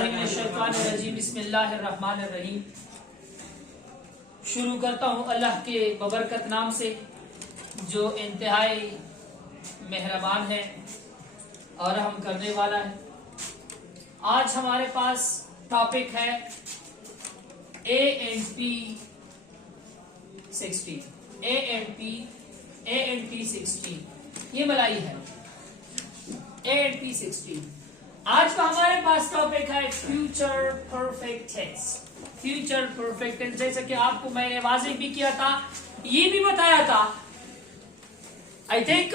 बिस्मिल्लाहिर्रहमानिर्रहीम। बिस्मिल्लाहिर्रहमानिर्रहीम। शुरू करता हूँ अल्लाह के बबरकत नाम से जो इंतहाई मेहरबान है और रहम करने वाला है। आज हमारे पास टॉपिक है ANP 16। ये मलाई है ANP 16। आज का हमारे पास टॉपिक है future perfect tense. Future perfect tense, जैसे कि आपको मैंने वाज़ेह भी किया था, ये भी बताया था। आई थिंक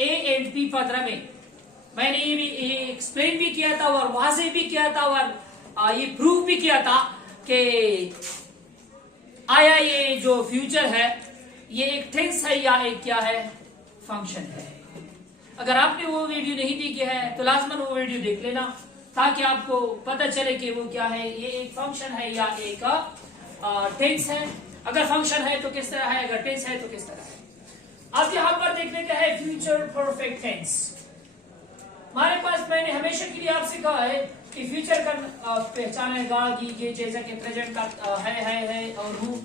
ANP 15 में मैंने ये भी एक्सप्लेन भी किया था और वाज़ेह भी किया था और ये प्रूव भी किया था कि आया ये जो फ्यूचर है ये एक टेंस है या एक क्या है, फंक्शन है। अगर आपने वो वीडियो नहीं देखी है तो लाजमन वो वीडियो देख लेना ताकि आपको पता चले कि वो क्या है, ये एक फंक्शन है या एक टेंस है। अगर फंक्शन है तो किस तरह है, अगर टेंस है तो किस तरह है। अब यहाँ पर देख लेते हैं फ्यूचर परफेक्ट टेंस। हमारे पास मैंने हमेशा के लिए आपसे कहा है कि फ्यूचर का पहचान है गागी के, जैसा कि प्रेजेंट का है और हूँ,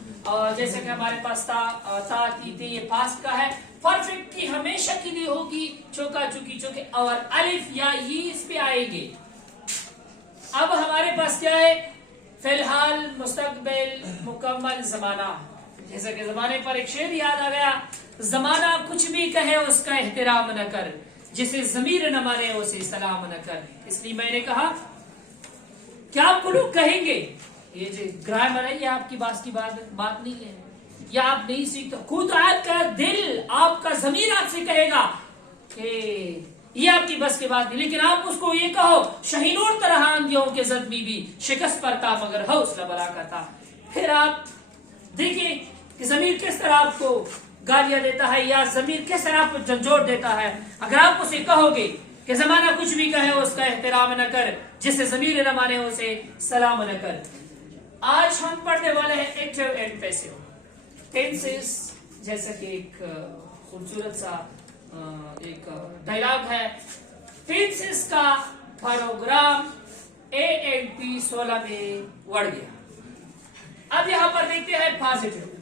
जैसा कि हमारे पास था थे, ये पास्ट का है। परफेक्ट की हमेशा के लिए होगी चौका चुकी चौके और अलिफ या ये इस पे आएंगे। अब हमारे पास क्या है, फिलहाल, मुस्तकबिल, मुकम्मल, जमाना। जैसा कि जमाने पर एक शेर याद आ गया, जमाना कुछ भी कहे उसका एहतराम न कर, जिसे जमीर न माने उसे सलाम न कर। इसलिए मैंने कहा क्या आपको लोग कहेंगे, ये जो ग्रामर है ये आपकी बात नहीं है, या आप नहीं सीखते। खुद आपका दिल, आपका जमीर आपसे कहेगा कि ये आपकी बस की बात नहीं, लेकिन आप उसको ये कहो शहीनों तरह आंधियों के जख्मी भी शिकस्त पड़ता मगर हौसला बला करता। फिर आप देखिए कि जमीर किस तरह आपको गालियां देता है या जमीर किस तरह आपको झंझोड़ देता है। अगर आप उसे कहोगे कि जमाना कुछ भी कहे उसका एहतराम न कर, जिसे जमीर न माने उसे सलाम न कर। आज हम पढ़ने वाले हैं एक्टिव एंड पैसिव टेंसेस। जैसा कि एक खूबसूरत सा एक डायलॉग है, टेंसेस का प्रोग्राम ANP 16 में बढ़ गया। अब यहां पर देखते हैं पॉजिटिव।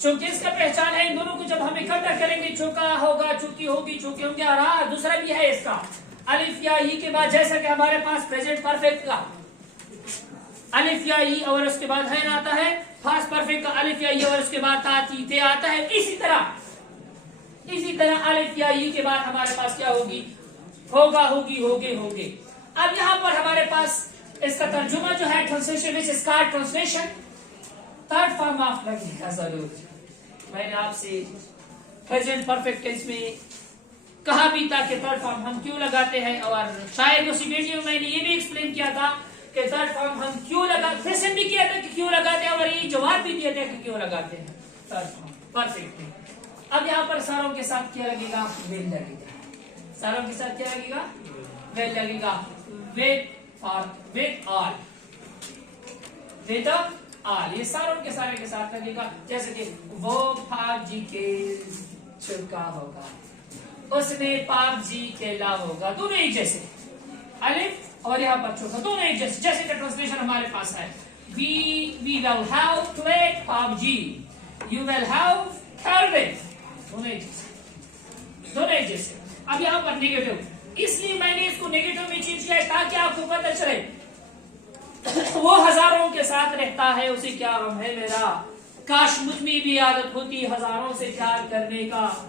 चूंकि इसका पहचान है, इन दोनों को जब हम इकट्ठा करेंगे चौका होगा, चूकी होगी, चूके होंगे। और दूसरा भी है इसका अलिफ या ई के बाद, जैसा कि हमारे पास प्रेजेंट परफेक्ट का अलिफ या ई और उसके बाद है आता है, पास्ट परफेक्ट का अलिफ या ई और उसके बाद थे आता है। इसी तरह अलिफ या ई के बाद हमारे पास क्या होगी, होगा, होगी, होगे। अब यहाँ पर हमारे पास इसका तर्जुमा जो है, translation is scared translation, third form of लगेगा जरूर। मैंने आपसे प्रेजेंट परफेक्ट टेंस में कहा भी था कि थर्ड फॉर्म हम क्यों लगाते हैं, और शायद उसी वीडियो में मैंने ये भी एक्सप्लेन किया था कि थर्ड फॉर्म हम क्यों लगाते, क्वेश्चन भी किया था कि क्यों लगाते हैं और ये जवाब भी दिया था कि क्यों लगाते हैं थर्ड फॉर्म परफेक्ट में। अब यहाँ पर सारों के साथ क्या लगेगा, वेल लगेगा। सारों के साथ क्या लगेगा, वेल लगेगा। विद ऑल, ये सारों के सारे के साथ लगेगा। जैसे कि वो पाप जी के चुका होगा, उसने पाप जी के ला होगा, दोनों एक जैसे। अलिफ और यहाँ पर चुका, दोनों एक जैसे। जैसे का ट्रांसलेशन हमारे पास है, we will have played PUBG, you will have killed it, दोनों एक जैसे। अब यहाँ पर नेगेटिव, इसलिए मैंने इसको नेगेटिव में चेंज किया है ताकि आपको पता चले वो हजारों के साथ रहता है, उसे क्या गम है मेरा, काश मुझ में भी आदत होती हजारों से प्यार करने का।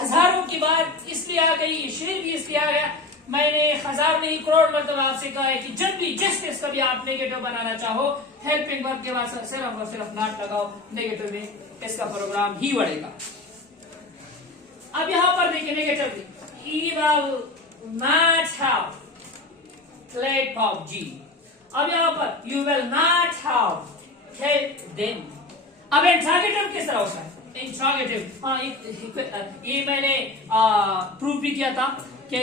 हजारों की बात इसलिए आ गई, शेर भी इसलिए आ गया। मैंने हजार नहीं करोड़ मतलब आपसे कहा है कि जब भी जिस केस का भी आप नेगेटिव बनाना चाहो, हेल्पिंग वर्ब के बाद सिर्फ और सिर्फ नॉट लगाओ, नेगेटिव में इसका प्रोग्राम ही बढ़ेगा। अब यहां पर देखिए negative, he will not have played PUBG। अब यहाँ पर you will not have killed them। अब इंट्रोगेटिव किस तरह होता है, इंट्रोगेटिव, ये मैंने प्रूव भी किया था कि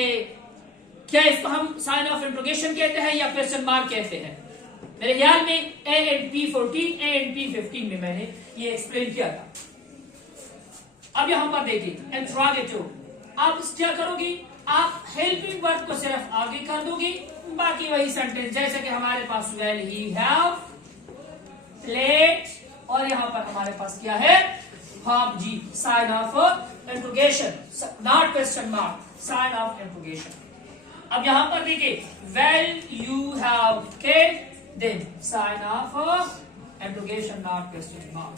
क्या इसको हम साइन ऑफ इंट्रोगेशन कहते हैं या क्वेश्चन मार्क कहते हैं। मेरे ख्याल में ANP 14 ANP 15 में मैंने ये एक्सप्लेन किया था। अब यहां पर देखिए इंट्रोगेटिव, आप क्या करोगी, आप हेल्पिंग वर्ब को सिर्फ आगे कर दोगे, बाकी वही सेंटेंस, जैसे कि हमारे पास वेल ही हैव प्लेड, और यहां पर हमारे पास क्या है, half G, sign of interrogation, not question mark, sign of interrogation. अब यहां पर देखिए, will you have cared, then sign of interrogation, not question mark.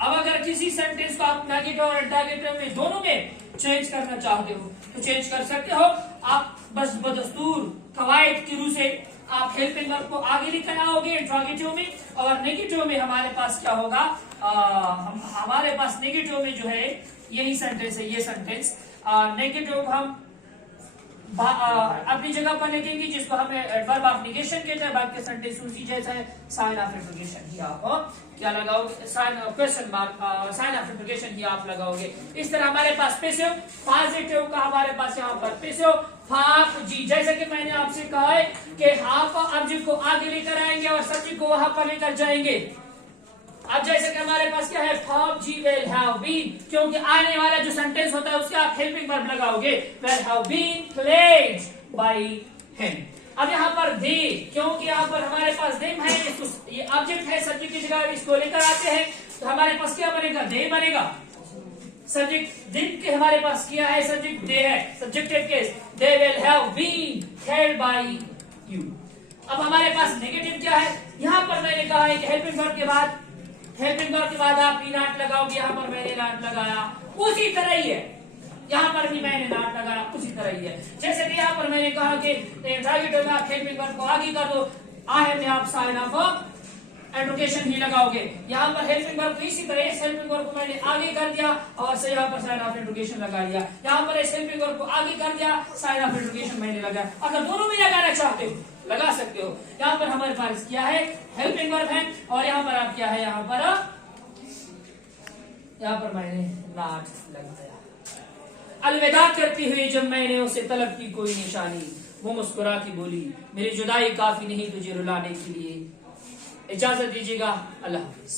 अब अगर किसी सेंटेंस को आप नेगेटिव और इंटरोगेटिव में दोनों में चेंज करना चाहते हो तो चेंज कर सकते हो। आप बस बदस्तूर कवायद की रूह से आप हेल्पिंग वर्ब को आगे लेकर आओगे इंट्रोगेटिव में, और नेगेटिव में हमारे पास क्या होगा, हमारे पास नेगेटिव में जो है यही सेंटेंस है, ये सेंटेंस नेगेटिव को हम अपनी जगह पर लिखेंगे, जिसको हमें वर्ब ऑफ नेगेशन कहते हैं। बाकी सेंटेंस उसी जैसा है, साइन ऑफ इंट्रोगेशन ही आप क्या लगाओगे, sign question mark, sign of interrogation ही आप लगाओगे। इस तरह हमारे पास पैसिव पॉजिटिव का हमारे पास यहाँ पर पैसिव हाफ जी, जैसे कि मैंने आपसे कहा है कि हाफ ऑब्जेक्ट को आगे लेकर आएंगे और सब्जेक्ट को वहां पर लेकर जाएंगे। अब जैसे कि हमारे पास क्या है, half G will have been, क्योंकि आने वाला जो सेंटेंस होता है उसके आप हेल्पिंग वर्ब लगाओगे, will have been played by him. अब यहाँ पर दे, क्योंकि यहाँ पर हमारे पास देम है, ये ऑब्जेक्ट है, सब्जेक्ट की जगह इसको लेकर आते हैं, तो हमारे पास क्या बनेगा, दे बनेगा। सब्जेक्ट दिन के हमारे पास किया है, सब्जेक्ट दे है, subjective case, they will have been held by you. अब हमारे पास नेगेटिव क्या है, यहाँ पर मैंने कहा है कि हेल्पिंग वर्ब के बाद आप नॉट लगाओगे, यहाँ पर मैंने नॉट लगाया, उसी तरह ही है, यहाँ पर भी मैंने नॉट लगाया, उसी तरह ही है। जैसे कि यहाँ पर मैंने कहा कि इंट्रोगेटिव में आप हेल्पिंग वर्ब को आगे कर दो, आई में आप साइन ऑफ इंट्रोगेशन ही लगाओगे। यहाँ पर हेल्पिंग वर्ब को इसी तरह, इस हेल्पिंग वर्ब को मैंने आगे कर दिया और से यहाँ पर साइन ऑफ इंट्रोगेशन लगा दिया, यहाँ पर इस हेल्पिंग वर्ब को आगे कर दिया, साइन ऑफ इंट्रोगेशन मैंने लगाया। अगर दोनों में लगाना चाहते हो लगा सकते हो। यहाँ पर हमारे पास क्या है, हेल्पिंग वर्ब है, और यहाँ पर आप क्या है, यहाँ पर मैंने नॉट लगाया। अलविदा करते हुए जब मैंने उसे तलब की कोई निशानी, वो मुस्कुरा के बोली, मेरी जुदाई काफी नहीं तुझे रुलाने के लिए, इजाजत दीजिएगा, अल्लाह हाफिज।